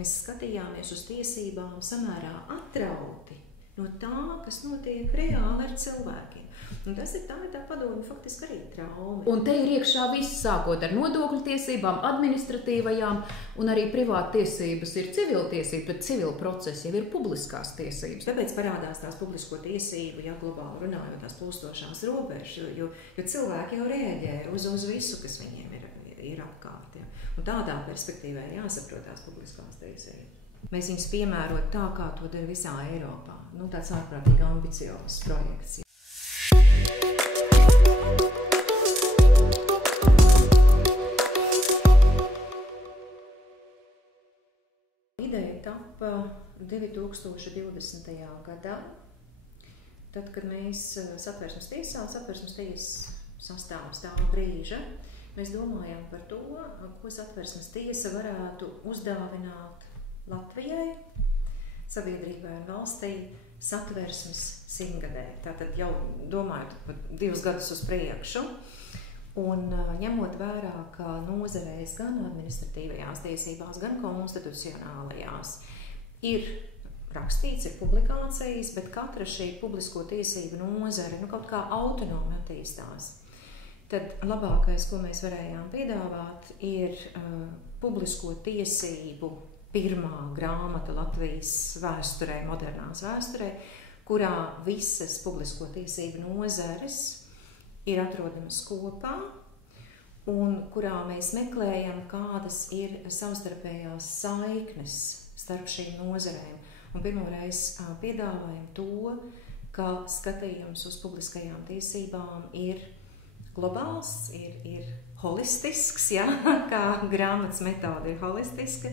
mēs skatījāmies uz tiesībām samērā atrauti no tā, kas notiek reāli ar cilvēkiem. Un tas ir tā padomu faktiski arī trauma. Un te ir iekšā viss, sākot ar nodokļu tiesībām, administratīvajām, un arī privāta tiesības ir civiltiesības, bet civil procesi jau ir publiskās tiesības. Tāpēc parādās tās publisko tiesību, ja globāli runājot, tās plūstošās robežas, jo cilvēki jau reaģē uz visu, kas viņiem ir apkārt. Ja. Un tādā perspektīvā jāsaprot tās publiskās tiesības. Mēs viņus piemērot tā, kā to dara visā Eiropā. Tāds ārprātīgi ambiciozs projekts. Ideja tapa 2020. gadā, tad, kad mēs Satversmes tiesas sastāvs tā brīža, mēs domājam par to, ko Satversmes tiesa varētu uzdāvināt Latvijai, sabiedrībai un valstī Satversmes 100-gadē. Tātad jau domājot par 2 gadus uz priekšu. Un ņemot vērā, ka nozarēs gan administratīvajās tiesībās, gan konstitucionālajās ir rakstīts, ir publikācijas, bet katra šī publisko tiesību nozare kaut kā autonomi attīstās. Tad labākais, ko mēs varējām piedāvāt, ir publisko tiesību pirmā grāmata Latvijas vēsturē, modernās vēsturē, kurā visas publisko tiesību nozares ir atrodamas kopā un kurā mēs meklējam, kādas ir savstarpējās saiknes starp šīm nozarēm. Un pirmoreiz piedāvājam to, ka skatījums uz publiskajām tiesībām ir globāls, ir holistisks, ja? Kā grāmatas metode ir holistiska.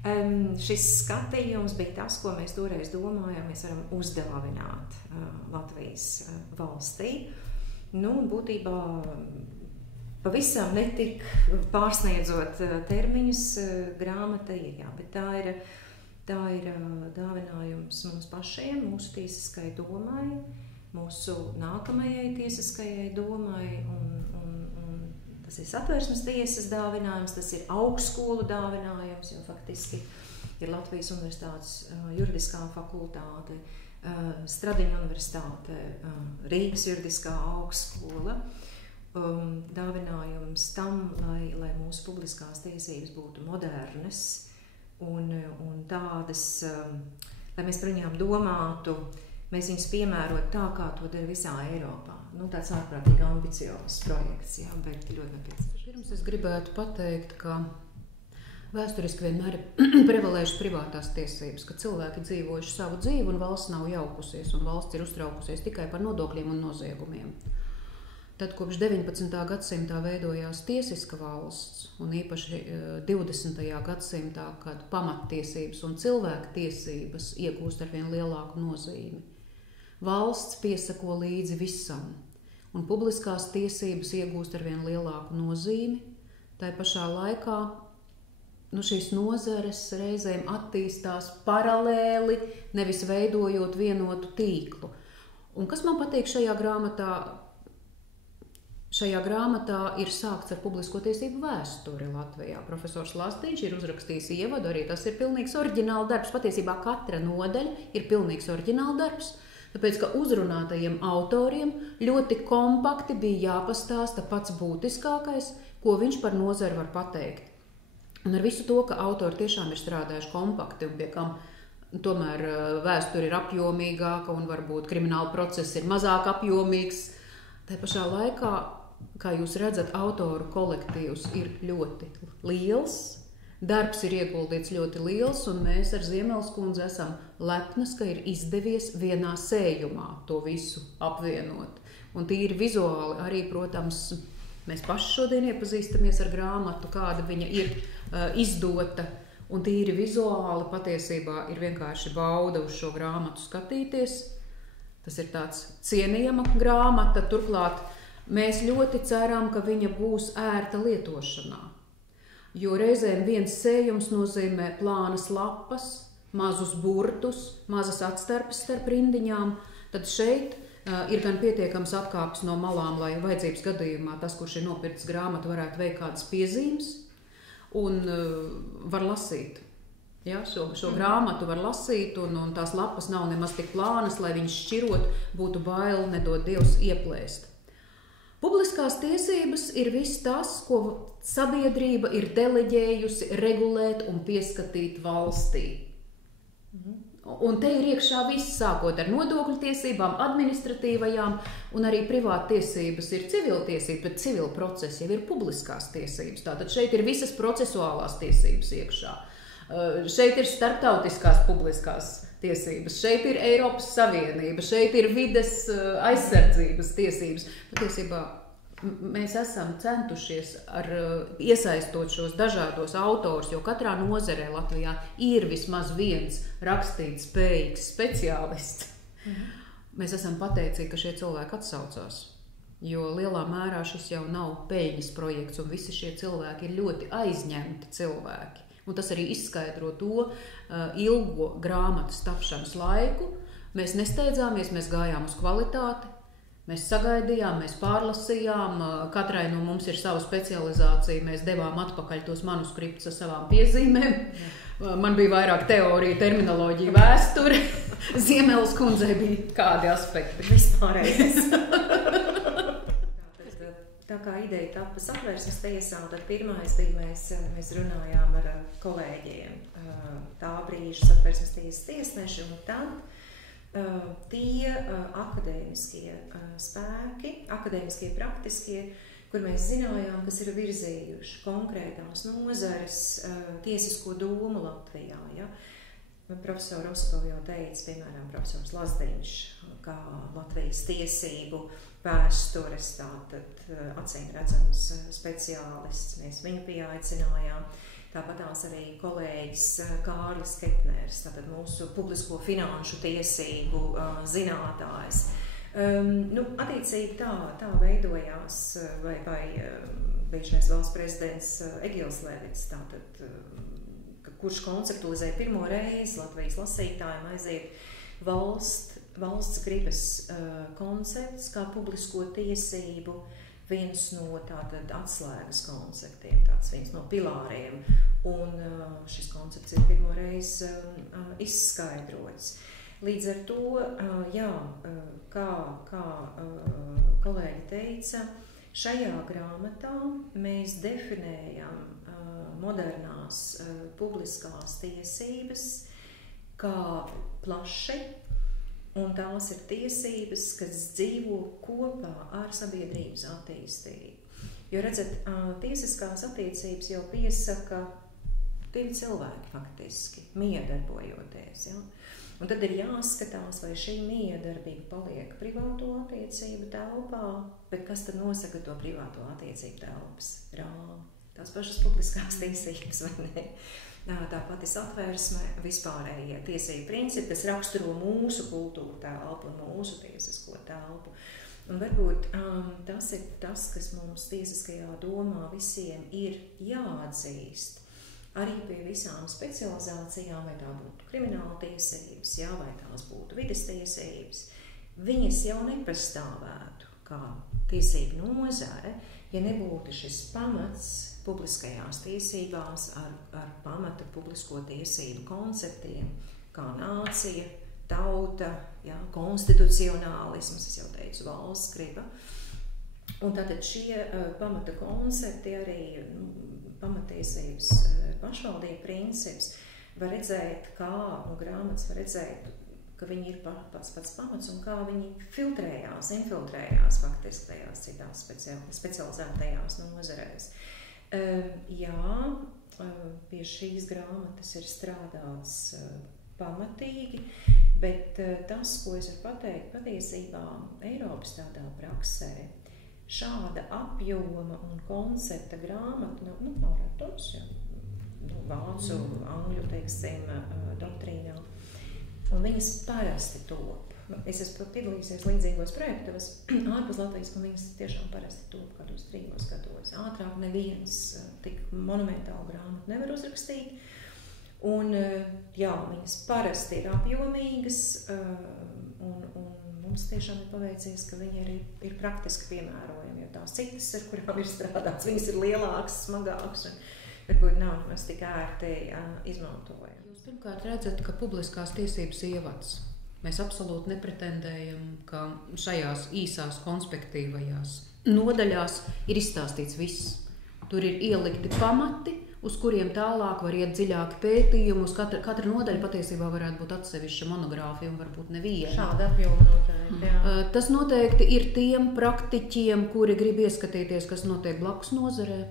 Šis skatījums bija tas, ko mēs toreiz domājam, mēs varam uzdāvināt Latvijas valstī. Būtībā pavisam netik pārsniedzot termiņus grāmata ir, jā, bet tā ir dāvinājums mums pašiem, mūsu tiesiskai domai, mūsu nākamajai tiesiskajai domai, un tas ir Satversmes tiesas dāvinājums, tas ir augstskolu dāvinājums, jo faktiski ir Latvijas Universitātes juridiskā fakultāte, Stradiņa universitāte, Rīgas juridiskā augstskola. Dāvinājums tam, lai mūsu publiskās tiesības būtu modernas un tādas, lai mēs par viņām domātu, mēs viņus piemērot tā, kā to dara visā Eiropā. Tāds ārprātīgi ambiciozs projekts, jā, bet ļoti nepieciešams. Pirms es gribētu pateikt, ka vēsturiski vienmēr ir prevalējušas privātās tiesības, ka cilvēki dzīvojuši savu dzīvi un valsts nav jaukusies, un valsts ir uztraukusies tikai par nodokļiem un noziegumiem. Tad kopš 19. gadsimtā veidojās tiesiska valsts, un īpaši 20. gadsimtā, kad pamattiesības un cilvēku tiesības iegūst arvien lielāku nozīmi. Valsts piesako līdzi visam, un publiskās tiesības iegūst arvien lielāku nozīmi. Tā pašā laikā šīs nozares reizēm attīstās paralēli, nevis veidojot vienotu tīklu. Un kas man patīk šajā grāmatā? Šajā grāmatā ir sākts ar publisko tiesību vēsturi Latvijā. Profesors Lastīņš ir uzrakstījis ievadu, arī tas ir pilnīgs oriģināls darbs. Patiesībā katra nodaļa ir pilnīgs oriģināls darbs, tāpēc, ka uzrunātajiem autoriem ļoti kompakti bija jāpastāsta pats būtiskākais, ko viņš par nozari var pateikt. Un ar visu to, ka autori tiešām ir strādājuši kompakti un pie kam tomēr vēsture ir apjomīgāka un varbūt krimināla process ir mazāk apjomīgs, tā pašā laikā, kā jūs redzat, autoru kolektīvs ir ļoti liels, darbs ir ieguldīts ļoti liels, un mēs ar Ziemelskundzi esam lepnas, ka ir izdevies vienā sējumā to visu apvienot. Un tīri vizuāli arī, protams, mēs paši šodien iepazīstamies ar grāmatu, kāda viņa ir izdota, un tīri vizuāli patiesībā ir vienkārši bauda uz šo grāmatu skatīties. Tas ir tāds cienījama grāmata, turklāt mēs ļoti ceram, ka viņa būs ērta lietošanā. Jo reizēm viens sējums nozīmē plānas lapas, mazus burtus, mazas atstarpes starp rindiņām, tad šeit ir gan pietiekams atkāpes no malām, lai vajadzības gadījumā tas, kurš ir nopircis grāmatu, varētu veikt kādas piezīmes un var lasīt. Ja, šo grāmatu var lasīt, un tās lapas nav nemaz tik plānas, lai viņas šķirot, būtu bail nedod Dievs ieplēst. Publiskās tiesības ir viss tas, ko sabiedrība ir deleģējusi regulēt un pieskatīt valstī. Un te ir iekšā viss, sākot ar nodokļu tiesībām, administratīvajām, un arī privāta tiesības ir civiltiesības, bet civila procesi jau ir publiskās tiesības. Tātad šeit ir visas procesuālās tiesības iekšā. Šeit ir starptautiskās publiskās tiesības, šeit ir Eiropas Savienība, šeit ir vides aizsardzības tiesības. Patiesībā mēs esam centušies iesaistot šos dažādos autors, jo katrā nozarē Latvijā ir vismaz viens rakstīt spējīgs speciālists. Mēs esam pateicīgi, ka šie cilvēki atsaucās, jo lielā mērā šis jau nav peļņas projekts, un visi šie cilvēki ir ļoti aizņemti cilvēki. Un tas arī izskaidro to ilgo grāmatas tapšanas laiku. Mēs nesteidzāmies, mēs gājām uz kvalitāti, mēs sagaidījām, mēs pārlasījām, katrai no mums ir sava specializācija, mēs devām atpakaļ tos manuskriptus ar savām piezīmēm. Man bija vairāk teorija, terminoloģija, vēsture. Ziemeles kundzei bija kādi aspekti. Vispārējais. Tā kā ideja tapa Satversmes tiesā, tad pirmais bija mēs runājām ar kolēģiem tā brīža Satversmes tiesas tiesneši, un tad tie akadēmiskie spēki, akadēmiskie praktiskie, kur mēs zinājām, kas ir virzījuši konkrētās nozares tiesisko domu Latvijā. Ja? Profesora Osakova jau teica, piemēram, profesors Lazdiņš, kā Latvijas tiesību vēstures, tātad acīm redzams speciālists, mēs viņu pieaicinājām. Tāpatās arī kolēģis Kārlis Kepners, tātad mūsu publisko finanšu tiesību zinātājs. Attiecīgi tā veidojās, vai bijušais valsts prezidents Egils Levits, tātad, kurš konceptualizēja pirmo reizi Latvijas lasītājiem aiziet valsts gribas koncepts kā publisko tiesību, viens no tātad atslēgas konceptiem, viens no pilāriem, un šis koncepts ir pirmo reizi izskaidrots. Līdz ar to, kā kolēģi teica, šajā grāmatā mēs definējam modernās publiskās tiesības kā plaši, un tās ir tiesības, kas dzīvo kopā ar sabiedrības attīstību. Jo, redzat, tiesiskās attiecības jau piesaka divi cilvēki faktiski, miedarbojoties. Ja? Un tad ir jāskatās, vai šī miedarbība paliek privāto attiecību telpā, bet kas tad nosaka to privāto attiecību telpas rāmi? Tās pašas publiskās tiesības, vai ne? Tā pati Satversme, vispārējie tiesību principi, kas raksturo mūsu kultūru telpu un mūsu tiesisko telpu. Un varbūt tas ir tas, kas mums tiesiskajā domā visiem ir jāatzīst. Arī pie visām specializācijām, vai tā būtu krimināla tiesības, vai tās būtu vides tiesības, viņas jau nepastāvētu kā tiesību nozare, ja nebūtu šis pamats publiskajās tiesībās ar pamata publisko tiesību konceptiem, kā nācija, tauta, konstitucionālisms, es jau teicu, valsts griba. Un tātad šie pamata koncepti arī pamatiesības pašvaldība princips var redzēt, kā grāmatas var redzēt, ka viņi ir pats pamats un kā viņi infiltrējās faktiski tajās citās specializētajās nozarēs. Pie šīs grāmatas ir strādāts pamatīgi, bet tas, ko es varu pateikt, patiesībā Eiropas tādā praksē, šāda apjoma un koncepta grāmata, Mauratons, vācu, angļu, doktrīnā, un viņas parasti top. Es esmu piedalījusies līdzīgos projektos ārpus Latvijas, un viņas tiešām parasti top kādos 3 gados. Ātrāk neviens tik monumentālu grāmatu nevar uzrakstīt. Un viņas parasti ir apjomīgas, un mums tiešām ir paveicies, ka viņi arī ir praktiski piemērojami, jo tās citas, ar kurām ir strādāts, viņas ir lielākas, smagākas. varbūt nav mums tik ērti izmantojami. Jūs pirmkārt redzat, ka publiskās tiesības ievads. Mēs absolūti nepretendējam, ka šajās īsās konspektīvajās nodaļās ir izstāstīts viss. Tur ir ielikti pamati, uz kuriem tālāk var iet dziļāki pētījumi. Uz katra nodaļa patiesībā varētu būt atsevišķa monogrāfija un varbūt neviena. Šāda apjoma noteikti, jā. Tas noteikti ir tiem praktiķiem, kuri grib ieskatīties, kas notiek blakus nozarē.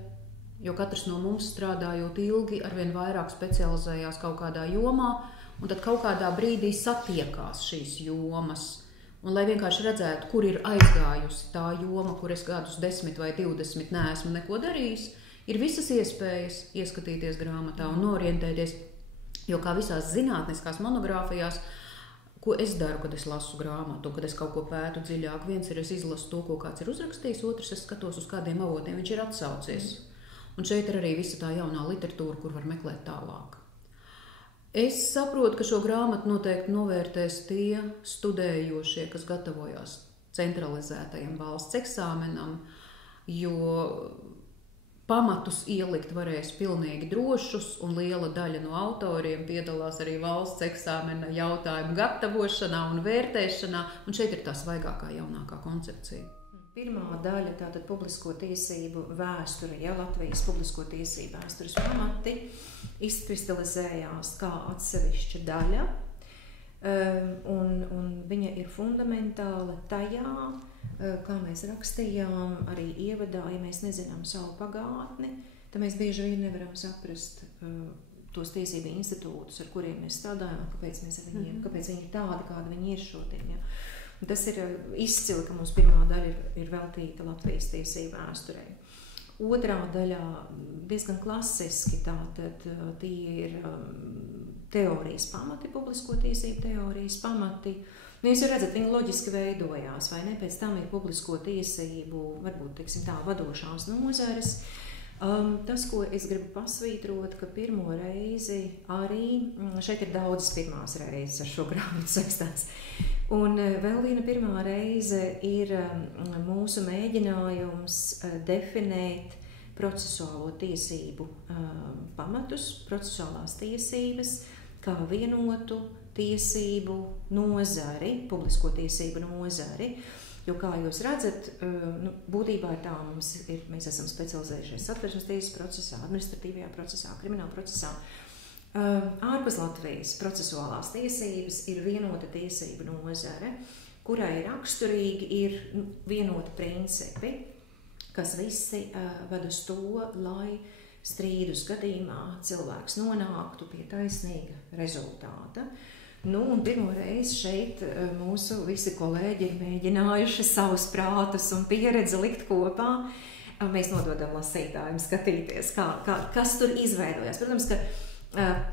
Jo katrs no mums strādājot ilgi, arvien vairāk specializējās kaut kādā jomā, un tad kaut kādā brīdī satiekās šīs jomas. Un lai vienkārši redzētu, kur ir aizgājusi tā joma, kur es gadus 10 vai 20 neesmu neko darījis, ir visas iespējas ieskatīties grāmatā un norientēties, jo kā visās zinātniskās monogrāfijās, ko es daru, kad es lasu grāmatu, kad es kaut ko pētu dziļāk, viens ir es izlasu to, ko kāds ir uzrakstījis, otrs es skatos, uz kādiem avotiem viņš ir atsaucies. Un šeit ir arī visa tā jaunā literatūra, kur var meklēt tālāk. Es saprotu, ka šo grāmatu noteikti novērtēs tie studējošie, kas gatavojās centralizētajam valsts eksāmenam, jo pamatus ielikt varēs pilnīgi drošus, un liela daļa no autoriem piedalās arī valsts eksāmena jautājumu gatavošanā un vērtēšanā, un šeit ir tā svaigākā jaunākā koncepcija. Pirmā daļa, tātad publisko tiesību vēsture, ja Latvijas publisko tiesību vēstures pamati izkristalizējās kā atsevišķa daļa, un viņa ir fundamentāla tajā, kā mēs rakstījām, arī ievadā, ja mēs nezinām savu pagātni, tad mēs bieži vien nevaram saprast tos tiesību institūtus, ar kuriem mēs strādājam, kāpēc viņi ir tādi, kādi viņi ir šodien. Ja. Tas ir izcili, ka mums pirmā daļa ir veltīta Latvijas tiesību vēsturei. Otrā daļā diezgan klasiski, tātad tie ir teorijas pamati, publisko tiesību teorijas pamati. Jūs jau redzat, viņi loģiski veidojās, vai ne? Pēc tam ir publisko tiesību, varbūt, teiksim tā, vadošās nozares. Tas, ko es gribu pasvītrot, ka pirmo reizi arī, šeit ir daudzas pirmās reizes ar šo grāmatu saistās, un vēl viena pirmā reize ir mūsu mēģinājums definēt procesuālo tiesību pamatus, procesuālās tiesības, kā vienotu tiesību nozari, publisko tiesību nozari. Jo, kā jūs redzat, būtībā ir tā, mēs esam specializējušies Satversmes tiesas procesā, administratīvajā procesā, krimināla procesā. Ārpus Latvijas procesuālās tiesības ir vienota tiesība nozare, kurai raksturīgi ir vienoti principi, kas visi ved uz to, lai strīdus gadījumā cilvēks nonāktu pie taisnīga rezultāta. Un pirmo reizi šeit mūsu visi kolēģi ir mēģinājuši savus prātus un pieredzi likt kopā. Mēs nododam lasītājiem skatīties, kas tur izveidojās. Protams, ka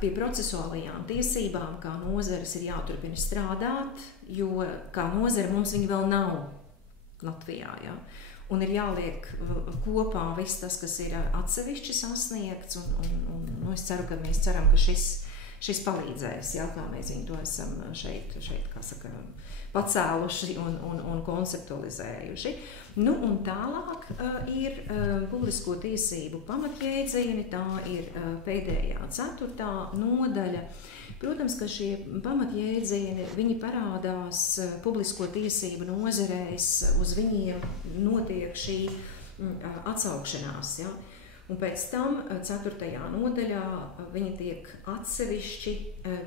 pie procesuālajām tiesībām kā nozares ir jāturpina strādāt, jo kā nozare mums viņa vēl nav Latvijā. Ja? Un ir jāliek kopā viss tas, kas ir atsevišķi sasniegts, un es ceru, ka mēs ceram, ka šis palīdzēs, jā, kā mēs viņu to esam šeit kā saka, pacēluši un konceptualizējuši. Un tālāk ir publisko tiesību pamatjēdzieni, tā ir pēdējā 4. nodaļa. Protams, ka šie pamatjēdzieni, viņi parādās publisko tiesību nozarēs, uz viņiem notiek šī atsaukšanās, ja? Un pēc tam 4. nodaļā viņi tiek atsevišķi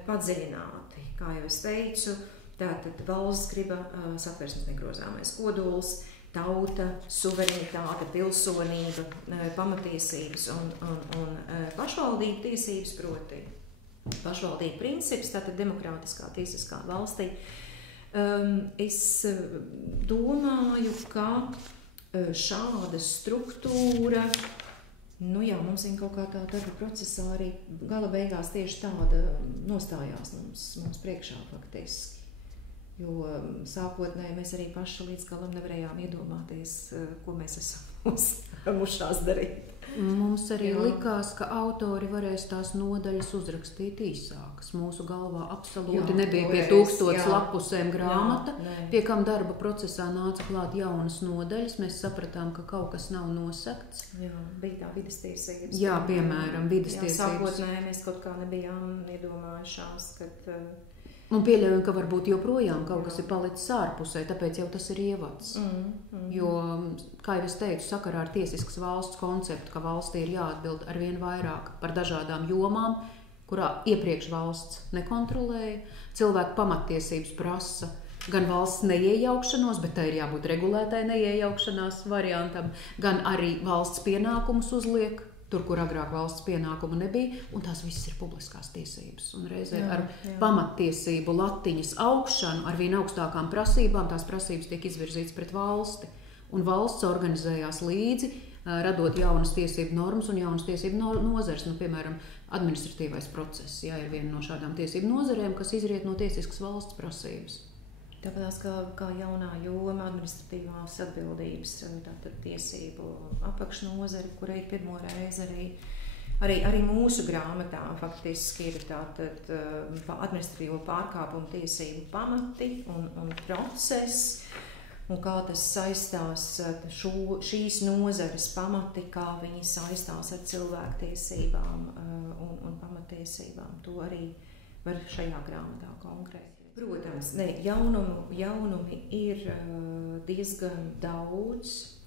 padziļināti. Kā jau es teicu, tātad valsts griba, Satversmes negrozāmais kodols, tauta, suverenitāte, pilsonība, pamatiesības un pašvaldību tiesības, proti pašvaldību princips, tātad demokrātiskā tiesiskā valstī. Es domāju, ka šāda struktūra, mums viņa kaut kā tā darba procesā arī gala beigās tieši tāda nostājās mums priekšā faktiski. Jo sākotnēji mēs arī paši līdz galam nevarējām iedomāties, ko mēs esam uzmušās darīt. Mums arī likās, ka autori varēs tās nodaļas uzrakstīt īsākas. Mūsu galvā absolūti nebija pie 1000 lapusēm grāmata, pie kam darba procesā nāca klāt jaunas nodaļas. Mēs sapratām, ka kaut kas nav nosakts. Jā, bija tā vides tiesības. Jā, piemēram, vides tiesības. Sākotnēji mēs kaut kā nebijām iedomājušās, kad... Un pieļaujam, ka varbūt joprojām kaut kas ir palicis ārpusē, tāpēc jau tas ir ievads. Jo, kā jau es teicu, sakarā ar tiesiskas valsts konceptu, ka valstī ir jāatbild arvien vairāk par dažādām jomām, kurā iepriekš valsts nekontrolēja. Cilvēku pamattiesības prasa gan valsts neiejaukšanos, bet tā ir jābūt regulētai neiejaukšanās variantam, gan arī valsts pienākumus uzliek, tur, kur agrāk valsts pienākumu nebija, un tās visas ir publiskās tiesības. Un reizē ar pamattiesību latiņas augšanu, ar vien augstākām prasībām, tās prasības tiek izvirzītas pret valsti. Un valsts organizējās līdzi, radot jaunas tiesību normas un jaunas tiesību nozares. Nu, piemēram, administratīvais process, ir viena no šādām tiesību nozarēm, kas izriet no tiesiskas valsts prasības. Tāpēc kā jaunā joma administratīvās atbildības, tātad tiesību apakšnozari, kura ir pirmo reizi arī mūsu grāmatā faktiski ir tātad administratīvo pārkāpumu tiesību pamati un process, un kā tas saistās šīs nozares pamati, kā viņi saistās ar cilvēktiesībām un pamatiesībām. To arī var šajā grāmatā konkrēti. Protams, jaunumi ir diezgan daudz.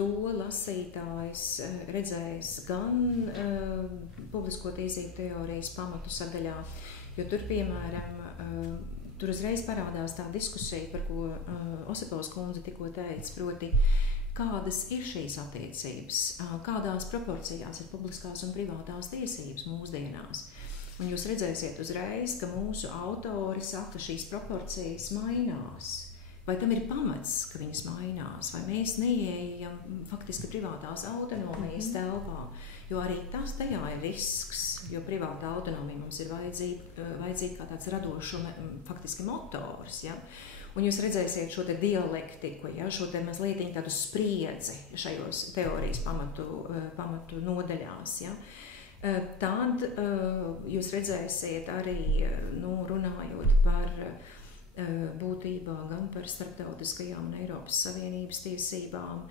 To lasītājs redzējis gan publisko tiesību teorijas pamatu sadaļā, jo tur, piemēram, tur uzreiz parādās tā diskusija, par ko Osipovs kundze tikko teica, proti, kādas ir šīs attiecības, kādās proporcijās ir publiskās un privātās tiesības mūsdienās. Un jūs redzēsiet uzreiz, ka mūsu autori saka, ka šīs proporcijas mainās. Vai tam ir pamats, ka viņas mainās, vai mēs neieejam faktiski privātās autonomijas telpā, jo arī tas tajā ir risks, jo privāta autonomija mums ir vajadzīga kā tāds radošuma faktiski motors, ja? Un jūs redzēsiet šo te dialektiku, ja? Šo te mazliet tādu spriedzi šajos teorijas pamatu nodaļās, ja? Tad jūs redzēsiet arī, runājot par būtībā gan par starptautiskajām un Eiropas Savienības tiesībām,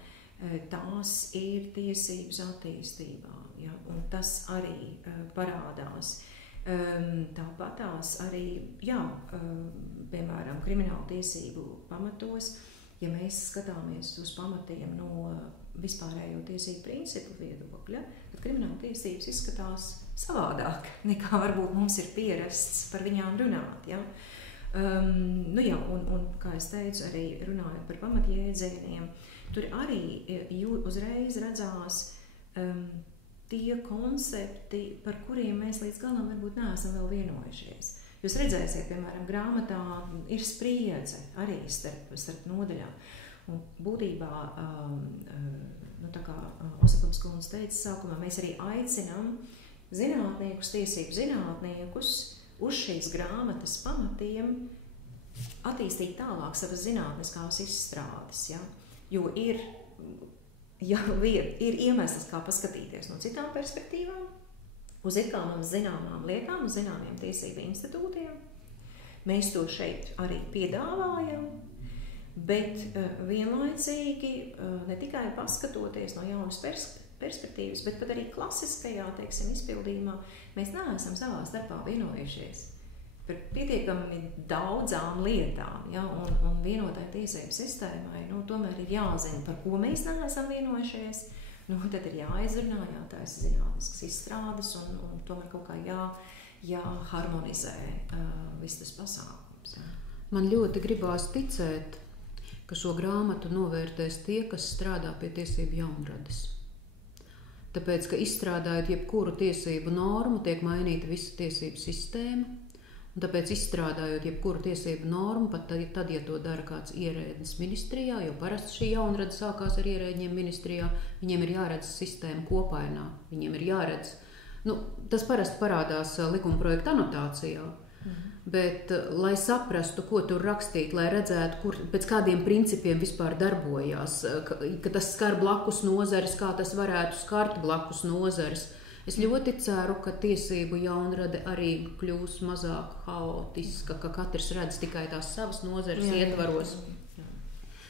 tās ir tiesības attīstībā, ja? Un tas arī parādās. Tāpatās arī, piemēram, krimināla tiesību pamatos, ja mēs skatāmies uz pamatiem no vispārējo tiesību principu viedokļa, tad krimināla tiesības izskatās savādāk, nekā varbūt mums ir pierasts par viņām runāt. Ja? Un kā es teicu, arī runājot par pamatjēdzieniem, tur arī uzreiz redzās tie koncepti, par kuriem mēs līdz galam varbūt neesam vēl vienojušies. Jūs redzēsiet, piemēram, grāmatā ir spriedze arī starp nodaļām. Un būtībā, tā kā Osipovs kundze teica sākumā, mēs arī aicinām zinātniekus, tiesību zinātniekus uz šīs grāmatas pamatiem attīstīt tālāk savas zinātniskās izstrādes, ja? Jo ir iemesls, kā paskatīties no citām perspektīvām, uz zināmām lietām, uz zināmiem tiesību institūtiem. Mēs to šeit arī piedāvājam, bet vienlaicīgi ne tikai paskatoties no jaunas perspektīvas, bet pat arī klasiskajā, izpildījumā, mēs neesam savā starpā vienojušies par pietiekami daudzām lietām, ja? Un vienotai tiesību sistēmai, tomēr ir jāzina, par ko mēs neesam vienojušies, tad ir jāizrunā, jātaisa zinātniskas izstrādes un tomēr kaut kā jāharmonizē viss tas pasākums. Ja? Man ļoti gribās ticēt, ka šo grāmatu novērtēs tie, kas strādā pie tiesību jaunradas. Tāpēc, ka izstrādājot jebkuru tiesību normu, tiek mainīta visa tiesību sistēma, un tāpēc izstrādājot jebkuru tiesību normu, pat tad, ja to dara kāds ierēdnis ministrijā, jo parasti šī jaunrada sākās ar ierēdņiem ministrijā, viņiem ir jāredz sistēma kopainā, viņiem ir jāredz. Tas parasti parādās likuma projekta anotācijā, Bet, lai saprastu, ko tur rakstīt, lai redzētu, pēc kādiem principiem vispār darbojās, ka tas skar blakus nozares, kā tas varētu skart blakus nozares, es ļoti ceru, ka tiesību jaunrade arī kļūs mazāk haotiska, ka katrs redz tikai tās savas nozares ietvaros.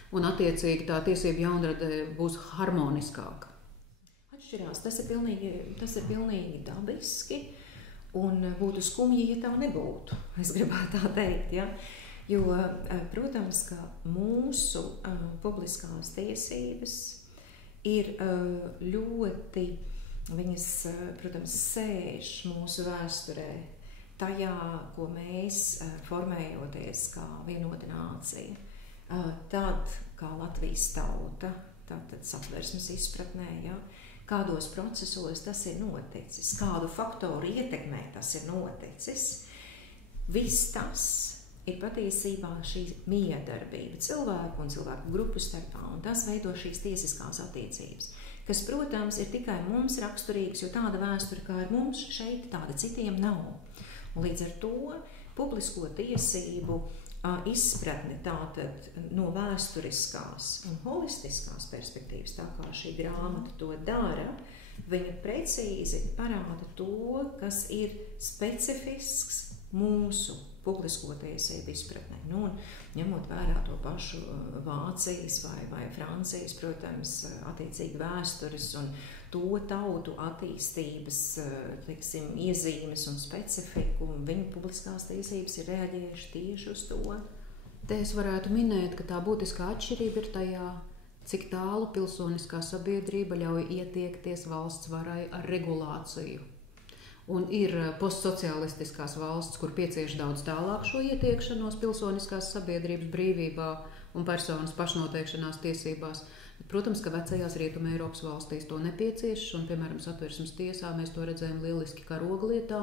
Un attiecīgi tā tiesību jaunrade būs harmoniskāka. Atšķirās, tas ir pilnīgi dabiski. Un būtu skumji, ja tā nebūtu, es gribētu tā teikt, ja? Jo, protams, ka mūsu publiskās tiesības ir ļoti, viņas, protams, sēž mūsu vēsturē, tajā, ko mēs formējoties kā vienota nācija, tad kā Latvijas tauta, tad satversmes izpratnē, ja? Kādos procesos tas ir noticis, kādu faktoru ietekmē tas ir noticis. Viss tas ir patiesībā šī miedarbība cilvēku un cilvēku grupu starpā, un tas veido šīs tiesiskās attiecības, kas, protams, ir tikai mums raksturīgs, jo tāda vēsture, kā ir mums šeit, tāda citiem nav. Un līdz ar to publisko tiesību izpratne tātad no vēsturiskās un holistiskās perspektīvas, tā kā šī grāmata to dara, viņa precīzi parāda to, kas ir specifisks mūsu publisko tiesību izpratnē. Nu, un ņemot vērā to pašu Vācijas vai Francijas, protams, attiecīgi vēstures un to tautu attīstības, teiksim, iezīmes un specifiku, un viņu publiskās tiesības ir reaģējuši tieši uz to. Te es varētu minēt, ka tā būtiskā atšķirība ir tajā, cik tālu pilsoniskā sabiedrība ļauj ietiekties valsts varai ar regulāciju. Un ir postsocialistiskās valsts, kur piecieš daudz tālāk šo ietiekšanos pilsoniskās sabiedrības brīvībā un personas pašnoteikšanās tiesībās. Protams, ka vecajās Rietuma Eiropas valstīs to nepiecieš, un, piemēram, Satversmes tiesā mēs to redzējām lieliski karoglietā.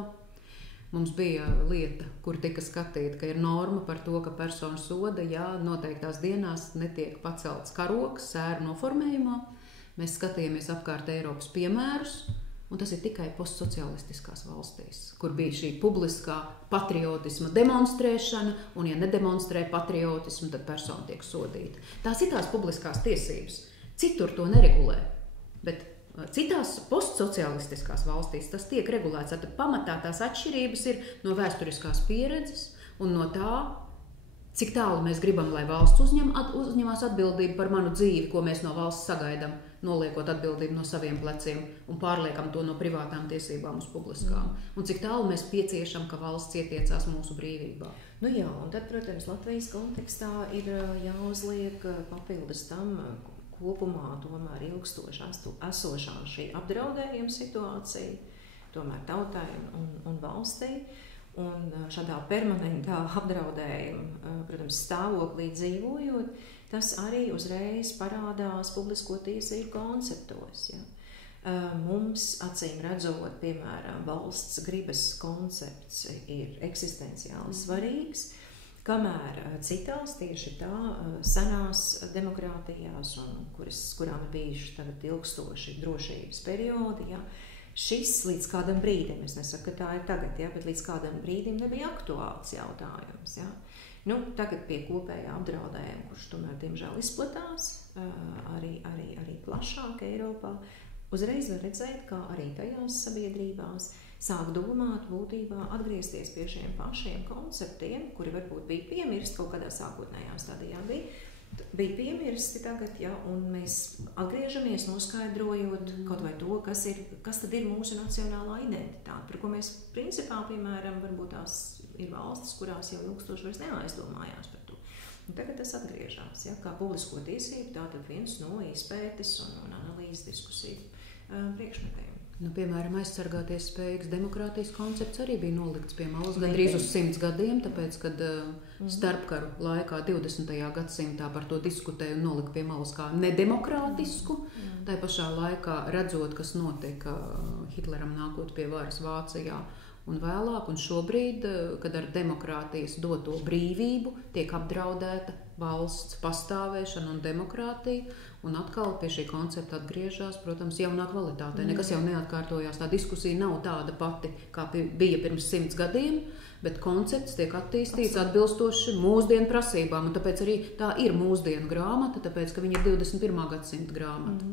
Mums bija lieta, kur tika skatīta, ka ir norma par to, ka personu soda, ja noteiktās dienās netiek pacelts karogs sēru noformējumā. Mēs skatījāmies apkārt Eiropas piemērus, un tas ir tikai postsocialistiskās valstīs, kur bija šī publiskā patriotisma demonstrēšana, un ja nedemonstrē patriotismu, tad persona tiek sodīta. Tās ir tās publiskās tiesības. Citur to neregulē, bet citās postsocialistiskās valstīs tas tiek regulēts. Tad pamatā tās atšķirības ir no vēsturiskās pieredzes un no tā, cik tālu mēs gribam, lai valsts uzņemās atbildību par manu dzīvi, ko mēs no valsts sagaidām, noliekot atbildību no saviem pleciem un pārliekam to no privātām tiesībām uz publiskām. Un cik tālu mēs pieciešam, ka valsts ietiecās mūsu brīvībā. Nu jā, un tad, protams, Latvijas kontekstā ir jāuzliek papildus tam kopumā tomēr ilgstoši esošā šī apdraudējuma situācija, tomēr tautai un valstī. Un šādā permanentā apdraudējuma, protams, stāvoklī dzīvojot, tas arī uzreiz parādās publisko tiesību konceptos. Ja? Mums, acīm redzot, piemēram, valsts gribas koncepts ir eksistenciāli svarīgs, kamēr citās tieši tā senās demokrātijās, kurām ir bijuši tagad ilgstoši drošības periodi, ja, šis līdz kādam brīdim, es nesaku, ka tā ir tagad, ja, bet līdz kādam brīdim nebija aktuāls jautājums. Ja. Nu, tagad pie kopējā apdraudējuma, kurš tomēr, diemžēl, izplatās arī plašāk Eiropā, uzreiz var redzēt, kā arī tajās sabiedrībās sāk domāt būtībā atgriezties pie šiem pašiem konceptiem, kuri varbūt bija piemirsti kaut kādā sākotnējā stadijā. Bija piemirsti tagad, ja, un mēs atgriežamies noskaidrojot kaut vai to, kas tad ir mūsu nacionālā identitāte, par ko mēs principā, piemēram, varbūt tās ir valstis, kurās jau ilgstoši vairs neaizdomājās par to. Un tagad tas atgriežās, ja, kā publisko tiesību, tātad viens no izpētes un analīzes diskusiju priekšmetiem. Nu, piemēram, aizsargāties spējīgs demokrātijas koncepts arī bija nolikts pie malas gandrīz uz 100 gadiem, tāpēc, kad starpkaru laikā 20. gadsimtā par to diskutēja un nolika pie malas kā nedemokrātisku. Tā pašā laikā redzot, kas notika Hitleram nākot pie varas Vācijā un vēlāk, un šobrīd, kad ar demokrātijas doto brīvību tiek apdraudēta valsts pastāvēšana un demokrātija, un atkal pie šī koncepta atgriežas, protams, jaunā kvalitātē. Nekas jau neatkārtojās, tā diskusija nav tāda pati, kā bija pirms 100 gadiem, bet koncepts tiek attīstīts atbilstoši mūsdienu prasībām, un tāpēc arī tā ir mūsdienu grāmata, tāpēc, ka viņa ir 21. gadsimta grāmata.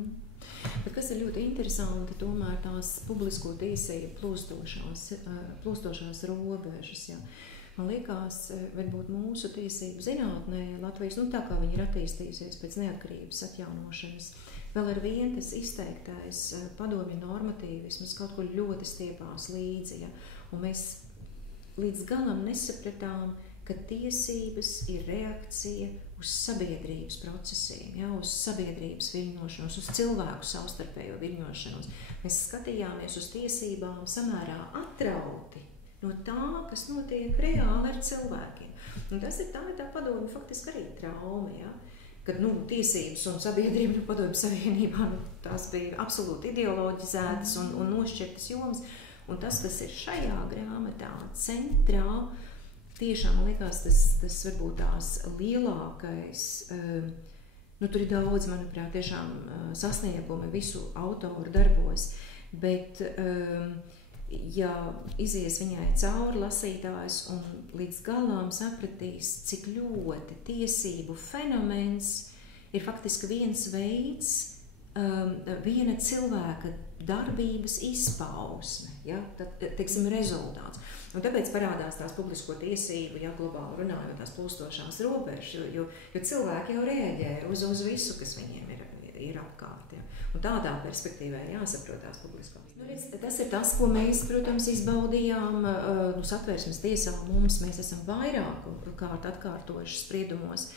Bet kas ir ļoti interesanti, tomēr tās publisko tiesību plūstošās robežas. Ja. Man liekas, varbūt mūsu tiesību zinātnē Latvijas, tā kā viņi ir attīstījusies pēc neatkarības atjaunošanas, vēl ar vien tas izteiktais padomju normatīvisms kaut kur ļoti stiepās līdzi. Ja. Un mēs līdz galam nesapratām, ka tiesības ir reakcija uz sabiedrības procesiem, ja, uz sabiedrības viļņošanos, uz cilvēku savstarpējo viļņošanos. Mēs skatījāmies uz tiesībām samērā atrauti no tā, kas notiek reāli ar cilvēkiem. Un tas ir tā padomju faktiski arī trauma, ja, kad tiesības un sabiedrība padomju savienībā tās bija absolūti ideoloģizētas un nošķirtas jomas. Un tas, kas ir šajā grāmatā centrā, tiešām, man liekas, tas varbūt tās lielākais, tur ir daudz, manuprāt, tiešām sasniegumi visu autoru darbos, bet, ja izies viņai cauri lasītājs un līdz galām sapratīs, cik ļoti tiesību fenomens ir faktiski viens veids, viena cilvēka darbības izpausme, ja, tad, teiksim, rezultāts. Un tāpēc parādās tās publisko tiesību, ja globāli runājot, tās plūstošās robežas, jo cilvēki jau reaģē uz visu, kas viņiem ir apkārt. Ja. Un tādā perspektīvā jāsaprot tās publiskās. Tas ir tas, ko mēs, protams, izbaudījām Satversmes tiesā. Mēs esam vairāk kārt atkārtojuši spriedumos,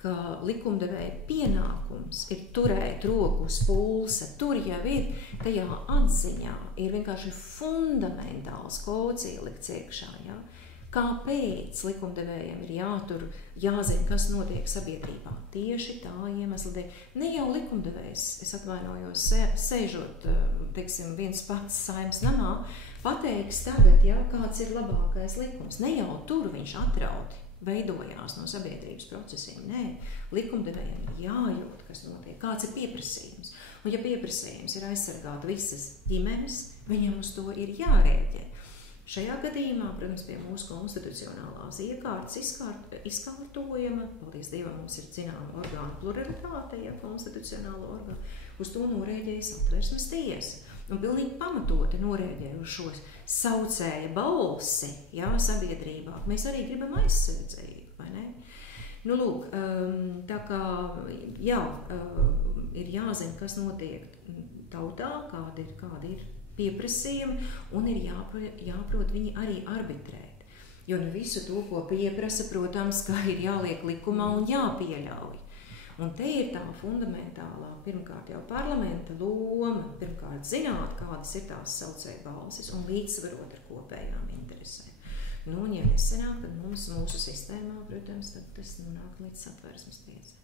ka likumdevēja pienākums ir turēt roku uz pulsa. Tur jau ir, tajā atziņā ir vienkārši fundamentāls kods ielikts iekšā. Ja? Kāpēc likumdevējiem ir jāzina, kas notiek sabiedrībā? Tieši tā iemesla dēļ. Ne jau likumdevējs, es atvainojos, sēžot, teiksim, viens pats Saeimas namā, pateiks tagad, ja, kāds ir labākais likums. Ne jau tur viņš atrauti veidojās no sabiedrības procesiem. Nē, likumdevējiem jājūt, kas notiek, kāds ir pieprasījums. Un ja pieprasījums ir aizsargāt visas ģimenes, viņam uz to ir jārēģē. Šajā gadījumā, protams, pie mūsu konstitucionālās iekārtas izkārtojama, paldies Dievam, mums ir zināma orgānu pluralitāte, ja konstitucionāla orgāna, uz to norēģēja Satversmes tiesa. Un pilnīgi pamatoti norēģēja uz šo saucēja balsi, jā, sabiedrībā. Mēs arī gribam aizsardzību, vai ne? Lūk, tā kā, jā, ir jāzina, kas notiek tautā, kādi ir pieprasījumi, un ir jāprot viņi arī arbitrēt. Jo visu to, ko pieprasa, protams, ka ir jāliek likumā un jāpieļauj. Un te ir tā fundamentālā, pirmkārt jau parlamenta loma, pirmkārt zināt, kādas ir tās saucēja balsis un līdzsvarot ar kopējām interesēm. Un ja nesenāk, tad mūsu sistēmā, protams, tad tas nonāk līdz Satversmes tiesai.